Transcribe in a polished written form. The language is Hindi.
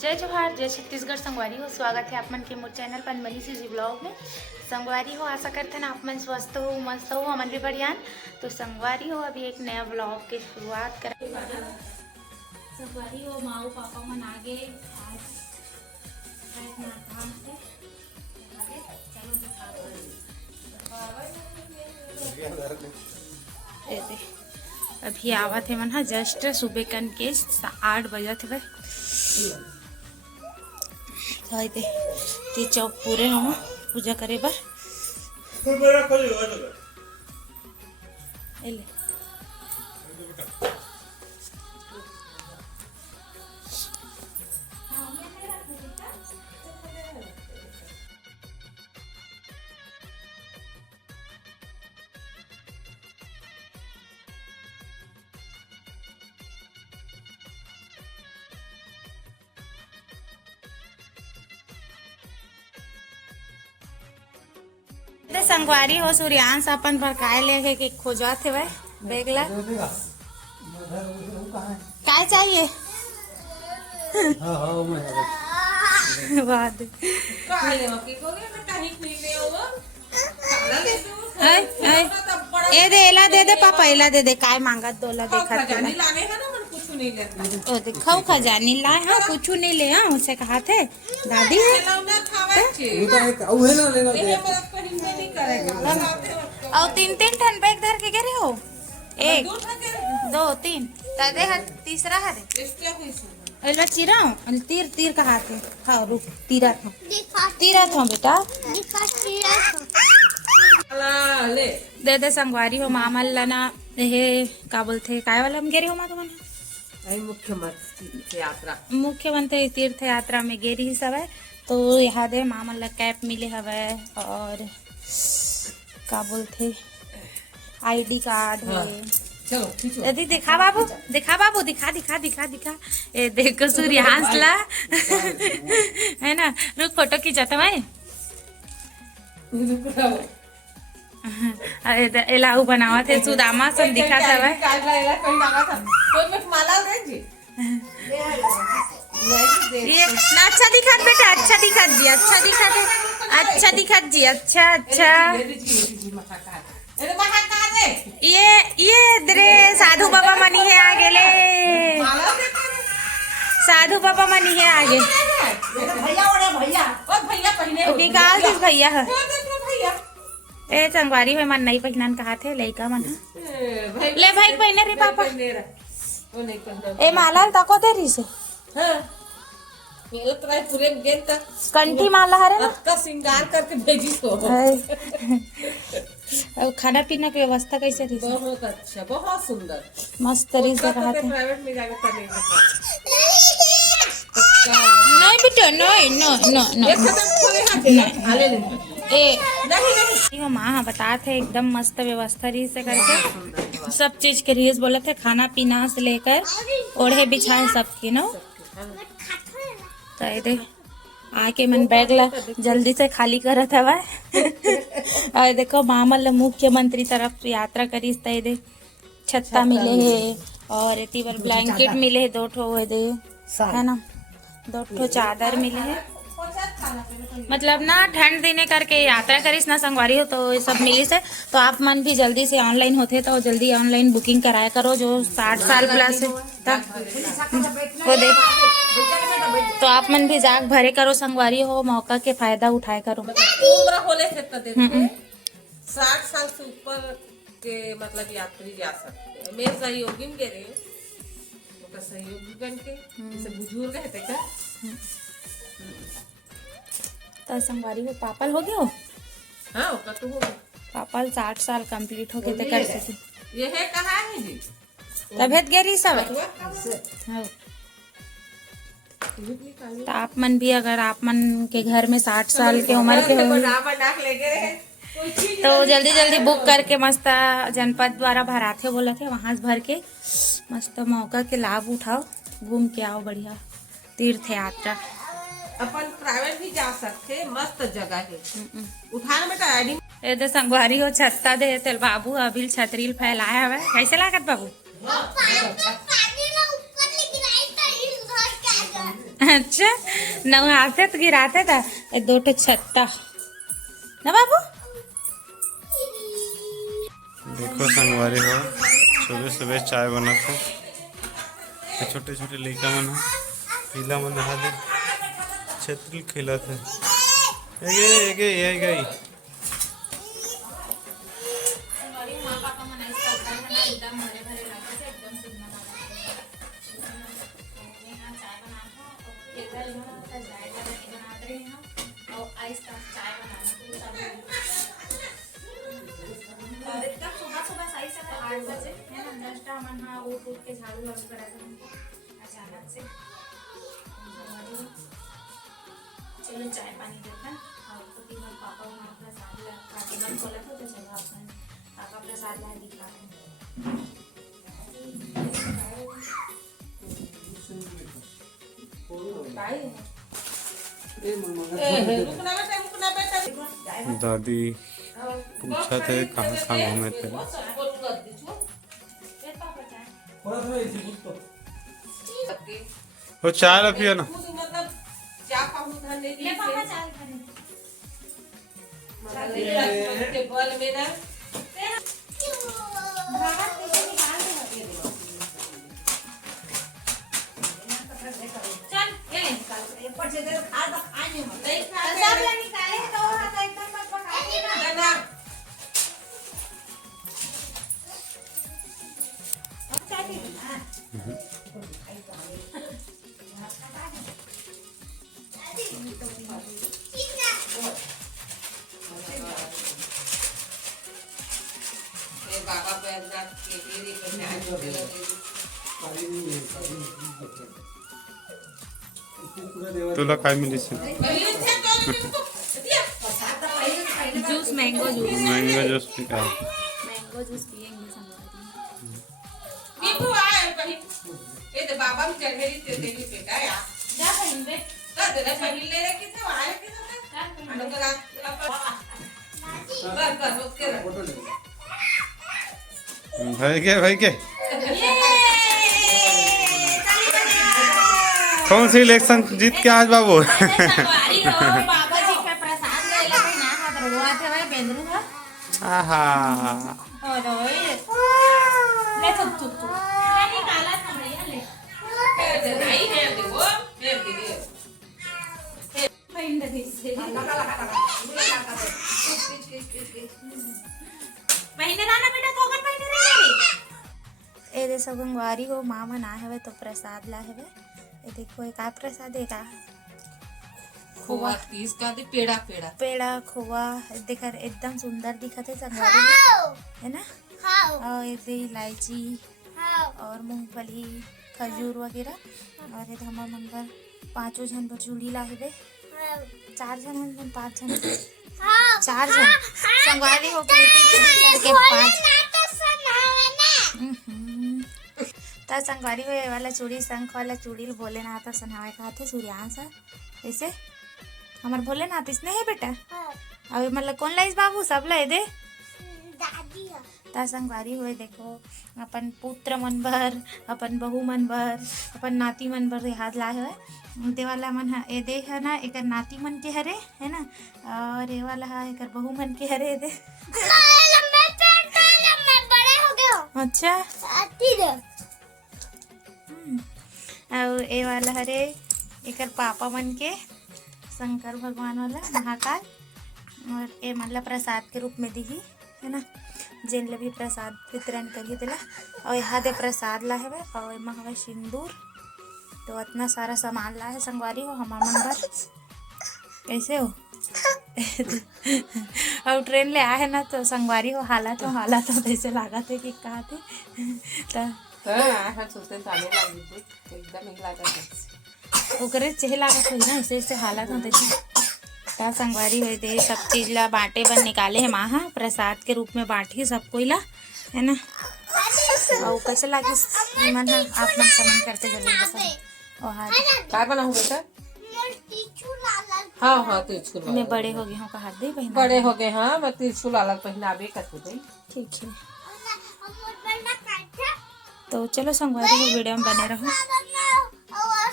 जय जोहार, जय छत्तीसगढ़। संगवारी हो, स्वागत है आप मन के मोर चैनल पनमनी से जी ब्लॉग में। संगवारी हो, आशा करते हैं आप मन स्वस्थ हो, मस्त हो, हमन भी बढ़िया। तो संगवारी हो, अभी एक नया ब्लॉग की शुरुआत कर। संगवारी हो, माओ पापा मन आगे अभी आवत है मन, जस्ट सुबह कन के 8 बजत है। चौक पूरे हम पूजा करे बर एले। संगवारी हो, सूर्यांश अपन पर काय लेके के खोजत है बैग ला। काय चाहिए? बाद ए दे, एला दे दे पापा, एला दे दे। काय मांगत दोला देखा ओ दिखाओ खजानी लाए। हाँ कुछ नहीं ले, हाँ उसे कहा थे दादी है। और 3-3 टन बैग धर के गिरे हो, 1 2 3 दादे हाथ तीसरा है एला चिरा तीर तीर कहा थे। हाँ रुक, तीरा था बेटा, दे दे। संगवारी हो, मामल लना हे का बोलते काय वाला में गिरे हो? माँ मुख्यमंत्री तीर्थ यात्रा में गेरी ही सब है। तो यहाँ दे मामन ला कैप मिले हवे और का बोलते आईडी कार्ड है। यदि दिखा बाबू, दिखा बाबू, दिखा दिखा दिखा दिखा। ए देखो सूर्यांश ला है ना। रुक फोटो खींचाता मैं। अरे एलाऊ बनावा थे सुदामा सन दिखा था भाई। ये ना अच्छा दिखा बेटा, अच्छा दिखा जी, अच्छा दिखा दे, अच्छा दिखा जी, अच्छा अच्छा। ये दरे साधु बाबा मनी है आगे ले, साधु बाबा मनी है आगे निकाल दे भैया है। ए संगवारी हो, मन नहीं पहनन कहा थे लइका मन ले भाई पहने रे पापा। ए माला तको दे रही से पूरे कंठी माला हरे ना का श्रृंगार करके भेजी तो। और खाना पीना की व्यवस्था कैसे रही? बहुत अच्छा, बहुत सुंदर, मस्त रही से कहा थे। प्राइवेट में जाके करने नहीं बेटा, नहीं नो नो नो ए माँ बता थे एकदम मस्त व्यवस्था रही से करके, सब चीज के रही बोला थे, खाना पीना से लेकर ओढ़े बिछाए सबकी नो। तो दे आके मन बैग ला जल्दी से खाली करत हवा। और देखो मामल मुख्यमंत्री तरफ यात्रा करी दे छत्ता मिले है और इतनी बार ब्लैंकेट मिले है 2 ठो दे है ना, 2 ठो चादर मिले है। मतलब ना ठंड देने करके यात्रा करीस ना संगवारी हो, तो ये सब मिली से। तो आप मन भी जल्दी से ऑनलाइन होते तो जल्दी ऑनलाइन बुकिंग कराया करो, जो 60 साल प्लस है वो दे। तो आप मन भी जाग भरे करो संगवारी हो, मौका के फायदा उठाए करो। उम्र होले से तो देते 60 साल से ऊपर के मतलब यात्री जा सकते हैं। मेरे सहयोगी में गए तो सहयोगी बन के जैसे बुजुर्ग रहते का। तो संगवारी हो पापल हो गया हो? हाँ उसका तो हो गया पापल 60 साल कंप्लीट हो गए तो कर सकी। ये है कहाँ है जी? तबियत गहरी सब है। तो आप मन भी, अगर आप मन के घर में 60 साल के उम्र के हो तो जल्दी जल्दी बुक करके मस्त जनपद द्वारा भराते बोला के, वहां से भर के मस्त मौका के लाभ उठाओ, घूम के आओ बढ़िया तीर्थ यात्रा। अपन प्राइवेट भी जा सकते, मस्त जगह है। उठाने में आईडी ए दे संगवारी हो, छत्ता दे तेल बाबू अभी छतरील फैलाया है। कैसे लागत बाबू? अच्छा नहाते तो गिराते था ये 2 ठो छत्ता ना बाबू। देखो संगवारी हो सुबह सुबह चाय बनाते छोटे छोटे लड़का मन पीला मन नहा दे छतरी खिलाते गई सुबह सुबह सही समय 8 बजे है ना नाश्ता मना उठ के झाड़ू वाड़ू करा अचानक से चलो चाय पानी देता और तो फिर पापा वहाँ प्रसाद ला बंद खोला था तो चलो अपन पापा प्रसाद ला दिखा दादी पूछा थे कहाँ कहाँ घूमे थे वो चाय ला पिया ना ले पापा चाय खाने बल में ना चल ये ऊपर से दे खा तो खा नहीं सब ले निकाले तो हाथ एकदम मत पकाइए ना ना चाय पी ना बाबा बैद्यनाथ के डेरे पे तुला काय मिली juice mango juice mango juice पिया मैंगो जूस पिएंगे नींबू आए कहीं ये तो बाबा भी चढ़ेरी ते देवी बेटा यार जा बहन बे कर दे पहले ले रे किसे आए किसे अनुगरा कर उसके फोटो ले भाई के कौन सी इलेक्शन जीत के आज बाबू बाबा जी का प्रसाद ले ले भाई ना हाथ रोवा थे भाई बेंद्रू का आहा ओए ले चुप चुप चुप नहीं काला था भैया ले दे नहीं है दे वो दे दे फाइन दे महीने ना बेटा कोगन महीने रे ए दे सगंगवारी हो मामा ना है तो प्रसाद ला है ये देखो एक आप प्रसाद है का खोवा इसका दे पेड़ा पेड़ा पेड़ा खोवा देखा एकदम सुंदर दिखत है संगवारी है ना और ये इलायची और मूंगफली खजूर वगैरह और ये हमार नंबर 5 जन पर चूड़ी ला है 4 जन 5 जन 4 जन संगवारी हो प्रीति दीदी करके 5 ता संगवारी हो वाला चूड़ी शंख वाला चूड़ी भोलेनाथ सनावे का थे सूर्यांश ऐसे हमार भोलेनाथ इसने है बेटा अब मतलब कौन लाइस बाबू सब ला दे ता संगवारी हुए देखो अपन पुत्र मन बर अपन बहू मन बर अपन नाती मन बर हाथ ला है दे वाला मन ए दे है ना एक नाती मन के हरे है ना और ये वाला है एक बहू मन के हरे दे अच्छा और ये वाला हरे एक पापा मन के शंकर भगवान वाला महाकाल और ये मतलब प्रसाद के रूप में दी है ना जिन ले भी प्रसाद वितरण करी दिला और यहाँ दे प्रसाद ला है और एमा हवे सिंदूर तो इतना सारा सामान ला है संगवारी हो हमार मन बर कैसे हो और ट्रेन ले आए ना तो संगवारी हो हालत हो ऐसे लगा थे कि कहा थे तो सुनते ताने लगी थी एकदम ही लगा ओकरे चेह लागत हुई ना ऐसे हालत होते थे ता संगवारी हुए थे सब चीज ला बांटे बन निकाले है माँ प्रसाद के रूप में बांटी सब कोई ला है ना और कैसे लागे मन आप मन कमेंट करते जरूर बताओ और हाँ क्या बना हूँ बेटा हाँ हाँ त्रिशूल मैं बड़े हो गए हूँ कहा दे बहन बड़े हो गए हाँ मैं त्रिशूल अलग पहनाबे करते थे ठीक है तो चलो संगवारी वीडियो में बने रहो।